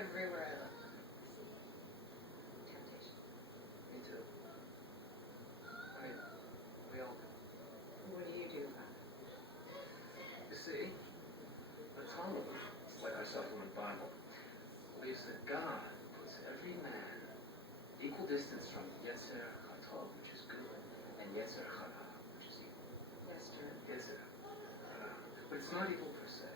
everywhere I look. Temptation. Me too. I mean, we all do. What do you do about it? You see, the Talmud, like our supplement Bible, believes that God puts every man equal distance from Yetzer Hatov, which is good, and Yetzer Hara, which is evil. Yes, sir. Yetzer Hara. But it's not evil per se.